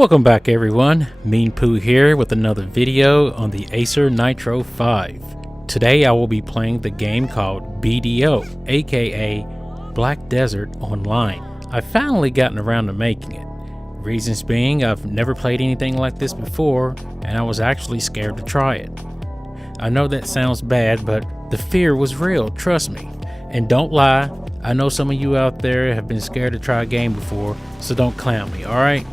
Welcome back everyone, Meanpooh here with another video on the Acer Nitro 5. Today I will be playing the game called BDO, aka Black Desert Online. I've finally gotten around to making it. Reasons being, I've never played anything like this before and I was actually scared to try it. I know that sounds bad, but the fear was real, trust me. And don't lie, I know some of you out there have been scared to try a game before, so don't clown me, alright?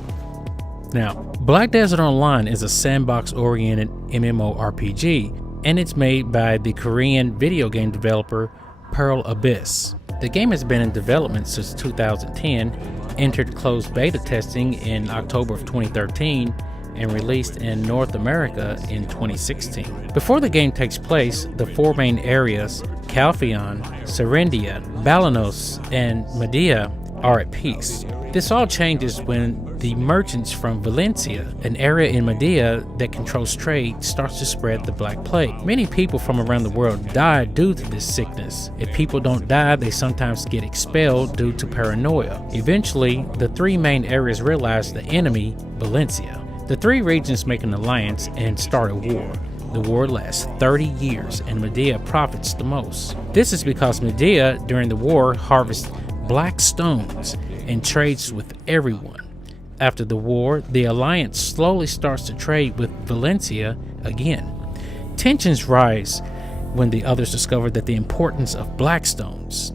Now, Black Desert Online is a sandbox-oriented MMORPG, and it's made by the Korean video game developer Pearl Abyss. The game has been in development since 2010, entered closed beta testing in October of 2013, and released in North America in 2016. Before the game takes place, the four main areas, Calpheon, Serendia, Balanos, and Medea, are at peace. This all changes when the merchants from Valencia, an area in Medea that controls trade, starts to spread the Black Plague. Many people from around the world die due to this sickness. If people don't die, they sometimes get expelled due to paranoia. Eventually, the three main areas realize the enemy, Valencia. The three regions make an alliance and start a war. The war lasts 30 years and Medea profits the most. This is because Medea, during the war, harvests black stones and trades with everyone. After the war, the alliance slowly starts to trade with Valencia again. Tensions rise when the others discover that the importance of black stones.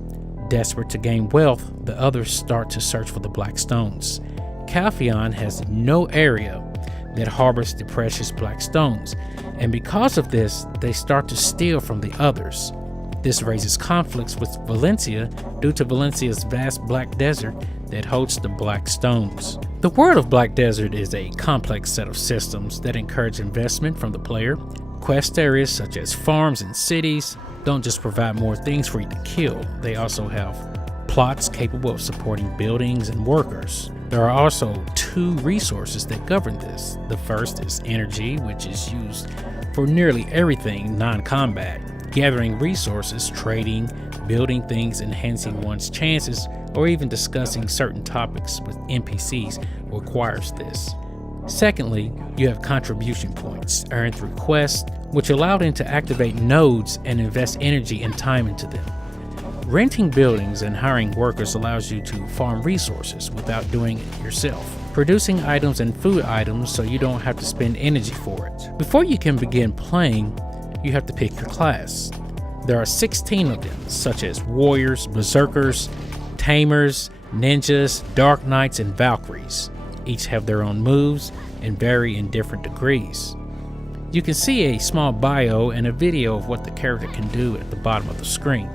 Desperate to gain wealth, the others start to search for the black stones. Calpheon has no area that harbors the precious black stones, and because of this, they start to steal from the others. This raises conflicts with Valencia due to Valencia's vast black desert that holds the black stones. The world of Black Desert is a complex set of systems that encourage investment from the player. Quest areas such as farms and cities don't just provide more things for you to kill, they also have plots capable of supporting buildings and workers. There are also two resources that govern this. The first is energy, which is used for nearly everything non-combat. Gathering resources, trading, building things, enhancing one's chances, or even discussing certain topics with NPCs requires this. Secondly, you have contribution points earned through quests, which allow them to activate nodes and invest energy and time into them. Renting buildings and hiring workers allows you to farm resources without doing it yourself, producing items and food items so you don't have to spend energy for it. Before you can begin playing, you have to pick your class. There are 16 of them, such as warriors, berserkers, tamers, ninjas, dark knights, and valkyries. Each have their own moves and vary in different degrees. You can see a small bio and a video of what the character can do at the bottom of the screen.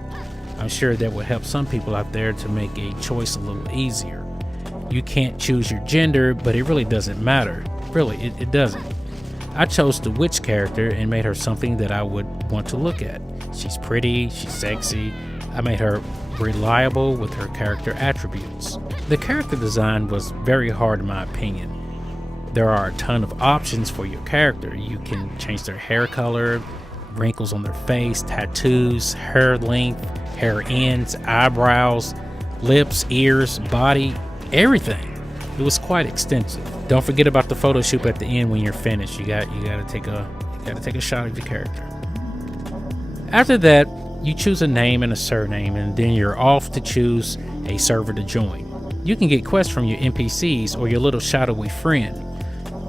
I'm sure that will help some people out there to make a choice a little easier. You can't choose your gender, but it really doesn't matter. Really, it doesn't. I chose the witch character and made her something that I would want to look at. She's pretty, she's sexy. I made her reliable with her character attributes. The character design was very hard in my opinion. There are a ton of options for your character. You can change their hair color, wrinkles on their face, tattoos, hair length, hair ends, eyebrows, lips, ears, body, everything. It was quite extensive. Don't forget about the photo shoot at the end when you're finished. You gotta take a shot of your character. After that, you choose a name and a surname, and then you're off to choose a server to join. You can get quests from your NPCs or your little shadowy friend.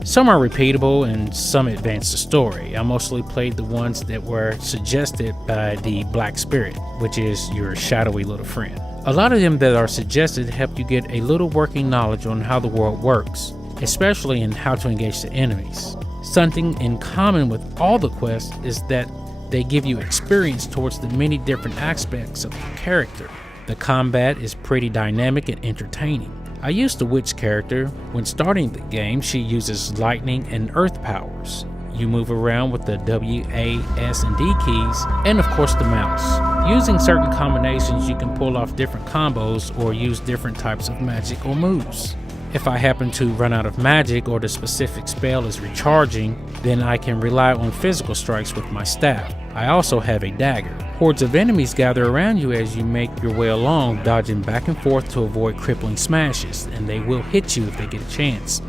Some are repeatable and some advance the story. I mostly played the ones that were suggested by the Black Spirit, which is your shadowy little friend. A lot of them that are suggested help you get a little working knowledge on how the world works, especially in how to engage the enemies. Something in common with all the quests is that they give you experience towards the many different aspects of the character. The combat is pretty dynamic and entertaining. I used the witch character. When starting the game, she uses lightning and earth powers. You move around with the W, A, S, and D keys, and of course the mouse. Using certain combinations, you can pull off different combos or use different types of magic or moves. If I happen to run out of magic or the specific spell is recharging, then I can rely on physical strikes with my staff. I also have a dagger. Hordes of enemies gather around you as you make your way along, dodging back and forth to avoid crippling smashes, and they will hit you if they get a chance.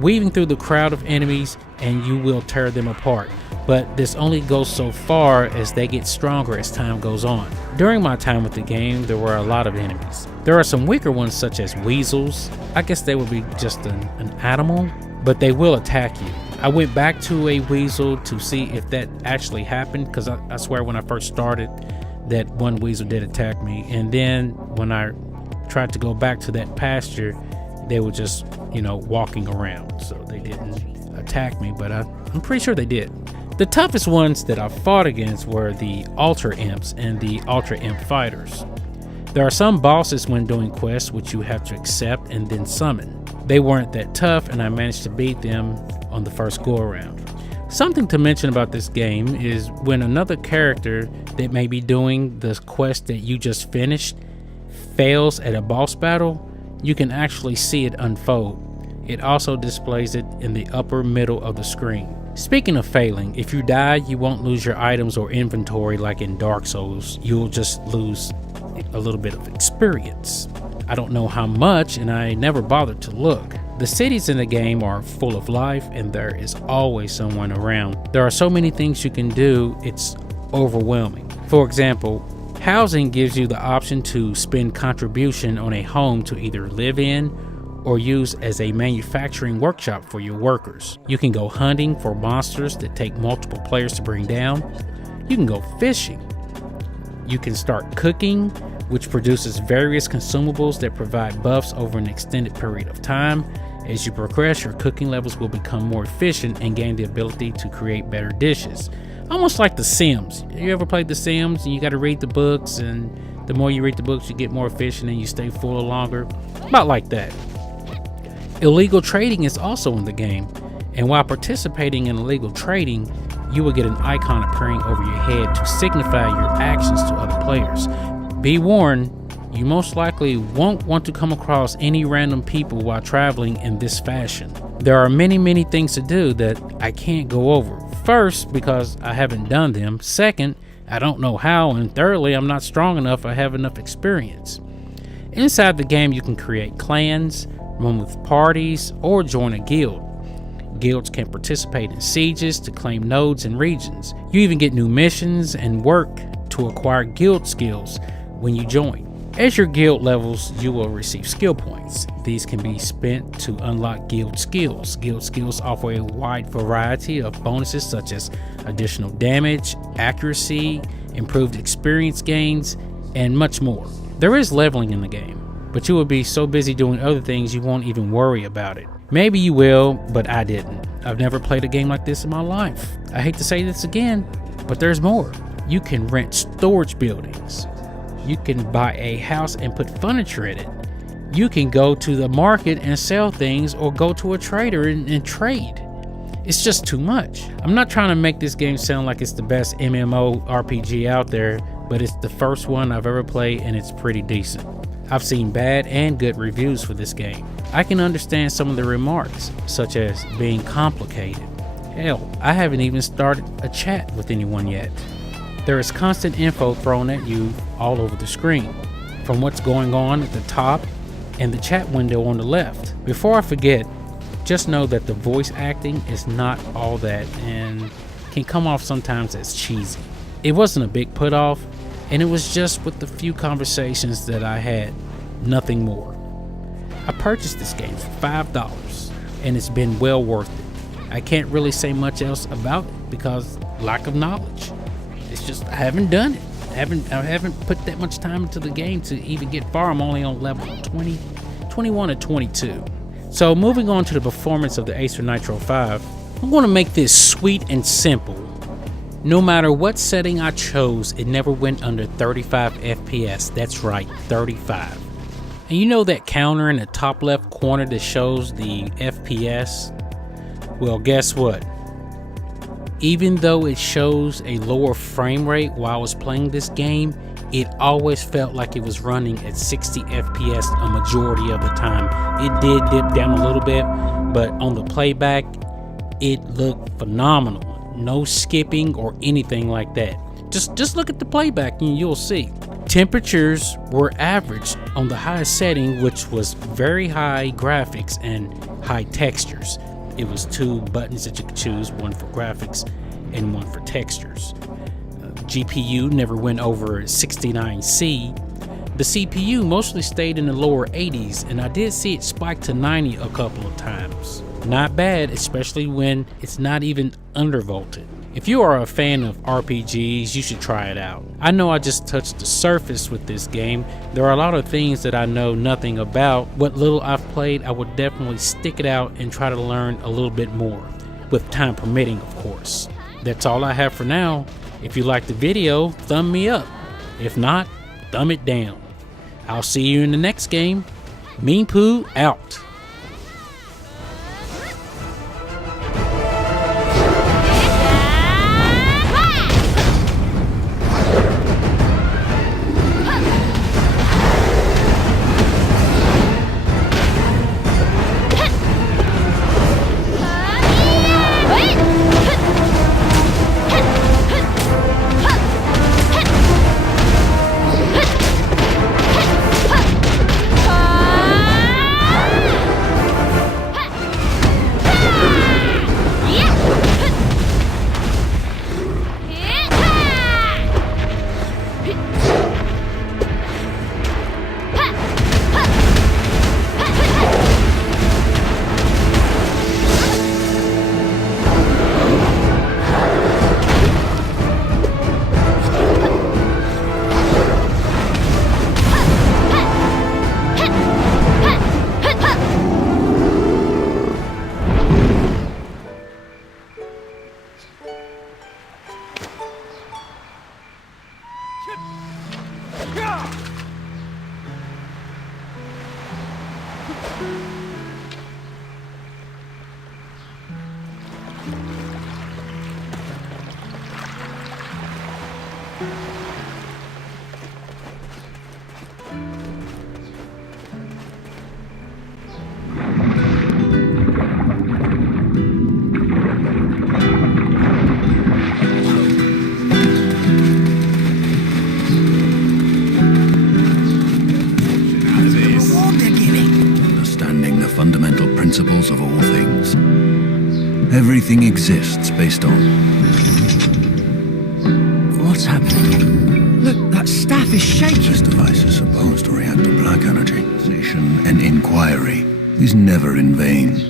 weaving through the crowd of enemies, and you will tear them apart. But this only goes so far as they get stronger as time goes on. During my time with the game, there were a lot of enemies. There are some weaker ones such as weasels. I guess they would be just an animal, but they will attack you. I went back to a weasel to see if that actually happened, because I swear when I first started that one weasel did attack me, and then when I tried to go back to that pasture, they were just, walking around, so they didn't attack me, but I'm pretty sure they did. The toughest ones that I fought against were the Ultra Imps and the Ultra Imp Fighters. There are some bosses when doing quests which you have to accept and then summon. They weren't that tough, and I managed to beat them on the first go around. Something to mention about this game is when another character that may be doing the quest that you just finished fails at a boss battle, you can actually see it unfold. It also displays it in the upper middle of the screen. Speaking of failing, if you die, you won't lose your items or inventory like in Dark Souls. You'll just lose a little bit of experience. I don't know how much, and I never bothered to look. The cities in the game are full of life, and there is always someone around. There are so many things you can do, it's overwhelming. For example, housing gives you the option to spend contribution on a home to either live in or use as a manufacturing workshop for your workers. You can go hunting for monsters that take multiple players to bring down. You can go fishing. You can start cooking, which produces various consumables that provide buffs over an extended period of time. As you progress, your cooking levels will become more efficient and gain the ability to create better dishes. Almost like The Sims. You ever played The Sims and you got to read the books, and the more you read the books, you get more efficient and you stay full longer? About like that. Illegal trading is also in the game, and while participating in illegal trading, you will get an icon appearing over your head to signify your actions to other players. Be warned, you most likely won't want to come across any random people while traveling in this fashion. There are many things to do that I can't go over. First, because I haven't done them. Second, I don't know how. And thirdly, I'm not strong enough or have enough experience. Inside the game, you can create clans, run with parties, or join a guild. Guilds can participate in sieges to claim nodes and regions. You even get new missions and work to acquire guild skills when you join. As your guild levels, you will receive skill points. These can be spent to unlock guild skills. Guild skills offer a wide variety of bonuses such as additional damage, accuracy, improved experience gains, and much more. There is leveling in the game, but you will be so busy doing other things you won't even worry about it. Maybe you will, but I didn't. I've never played a game like this in my life. I hate to say this again, but there's more. You can rent storage buildings. You can buy a house and put furniture in it. You can go to the market and sell things, or go to a trader and trade. It's just too much. I'm not trying to make this game sound like it's the best MMO RPG out there, but it's the first one I've ever played, and it's pretty decent. I've seen bad and good reviews for this game. I can understand some of the remarks, such as being complicated. Hell, I haven't even started a chat with anyone yet. There is constant info thrown at you all over the screen, from what's going on at the top and the chat window on the left. Before I forget, just know that the voice acting is not all that and can come off sometimes as cheesy. It wasn't a big put off, and it was just with the few conversations that I had, nothing more. I purchased this game for $5, and it's been well worth it. I can't really say much else about it because lack of knowledge. It's just I haven't done it. I haven't put that much time into the game to even get far. I'm only on level 20, 21 or 22. So moving on to the performance of the Acer Nitro 5, I'm going to make this sweet and simple. No matter what setting I chose, it never went under 35 FPS. That's right, 35. And you know that counter in the top left corner that shows the FPS? Well, guess what? Even though it shows a lower frame rate while I was playing this game, it always felt like it was running at 60 FPS a majority of the time. It did dip down a little bit, but on the playback, it looked phenomenal. No skipping or anything like that. Just look at the playback and you'll see. Temperatures were averaged on the highest setting, which was very high graphics and high textures. it was two buttons that you could choose, one for graphics and one for textures. GPU never went over 69C. The CPU mostly stayed in the lower 80s, and I did see it spike to 90 a couple of times. Not bad, especially when it's not even undervolted. If you are a fan of RPGs, you should try it out. I know I just touched the surface with this game. There are a lot of things that I know nothing about. What little I've played, I would definitely stick it out and try to learn a little bit more, with time permitting, of course. That's all I have for now. If you liked the video, thumb me up. If not, thumb it down. I'll see you in the next game. Meanpooh out. Fundamental principles of all things. Everything exists based on... What's happening? Look, that staff is shaking. This device is supposed to react to black energy. And inquiry is never in vain.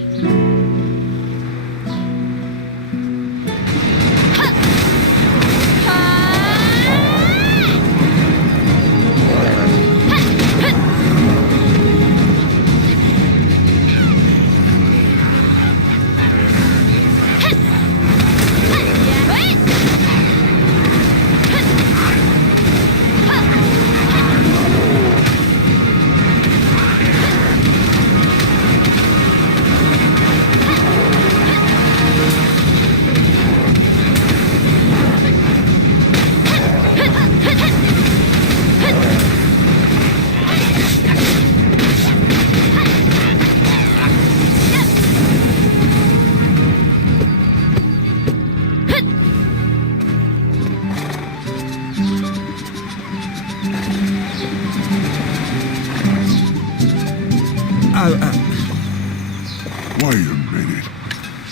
Wait a minute.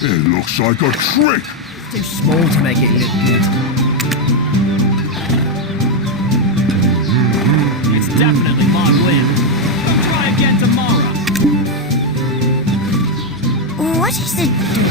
It looks like a trick. It's too small to make it look good. It's definitely long-lived. We'll try again tomorrow. What is it doing?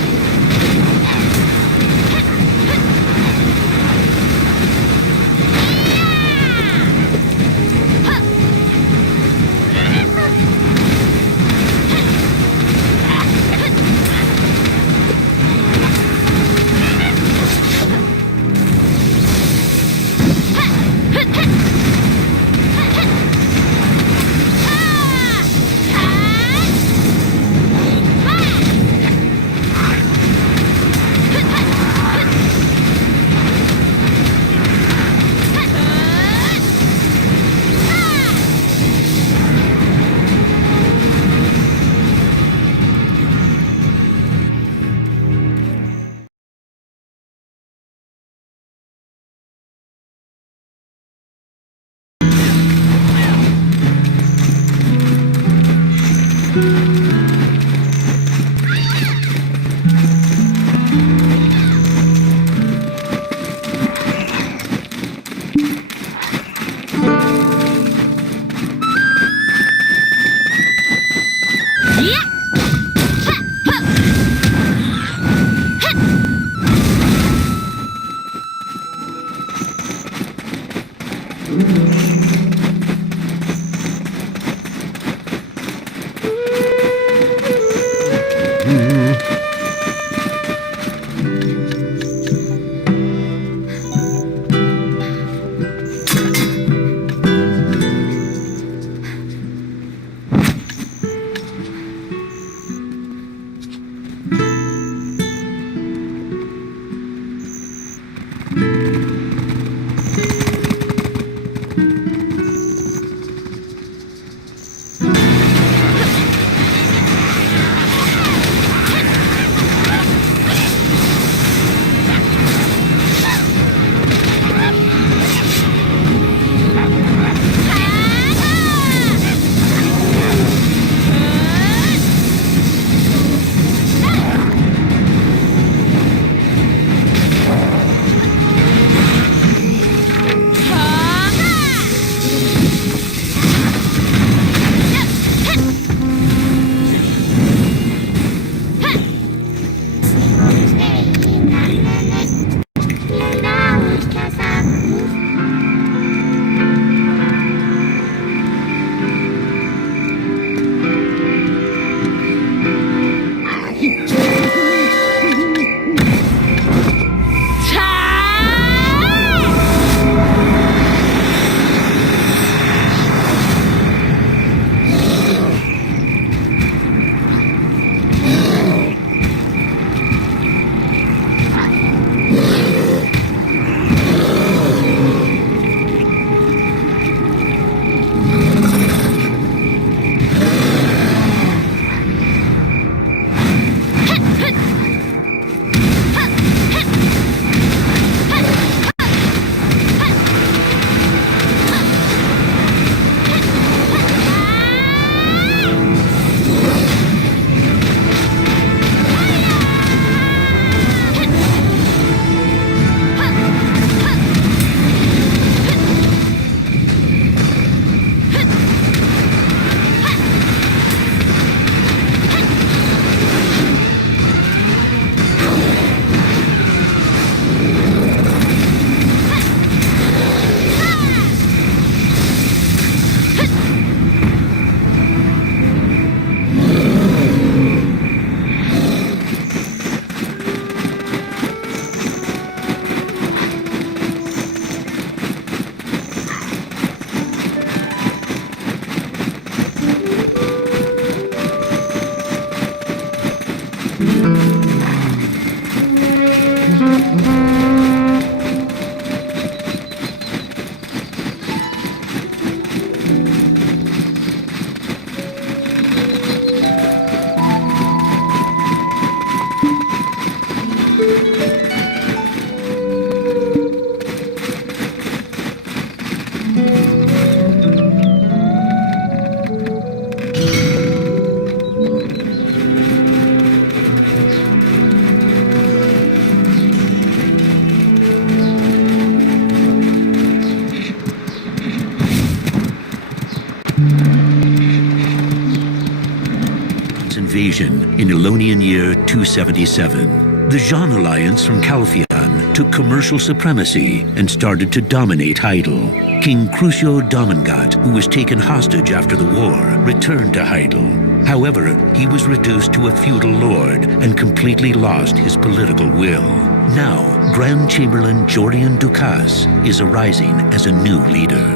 Invasion in Elonian year 277. The Jean Alliance from Calphion took commercial supremacy and started to dominate Hydael. King Crucio Domingat, who was taken hostage after the war, returned to Hydael. However, he was reduced to a feudal lord and completely lost his political will. Now, Grand Chamberlain Jorian Dukas is arising as a new leader.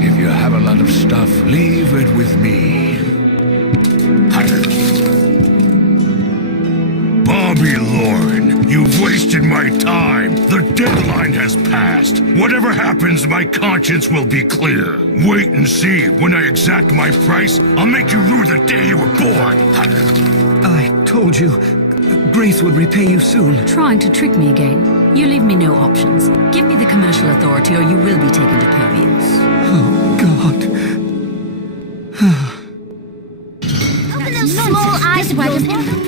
If you have a lot of stuff, leave it with me. Bobby Lauren, you've wasted my time. The deadline has passed. Whatever happens, my conscience will be clear. Wait and see. When I exact my price, I'll make you rue the day you were born. I told you, Grace would repay you soon. Trying to trick me again. You leave me no options. Give me the commercial authority or you will be taken to Pervious. Oh, God. Open those small eyes wide open.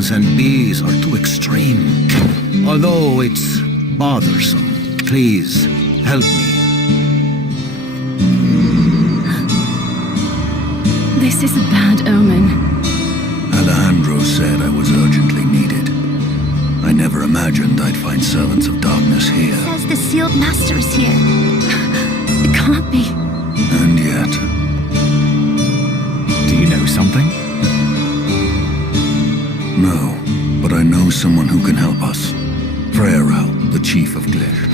humans and bees are too extreme. Although it's bothersome, please help me. This is a bad omen. Alejandro said I was urgently needed. I never imagined I'd find servants of darkness here. Says the sealed master is here. It can't be. And yet... Do you know something? No, but I know someone who can help us. Freyrel, the chief of Glish.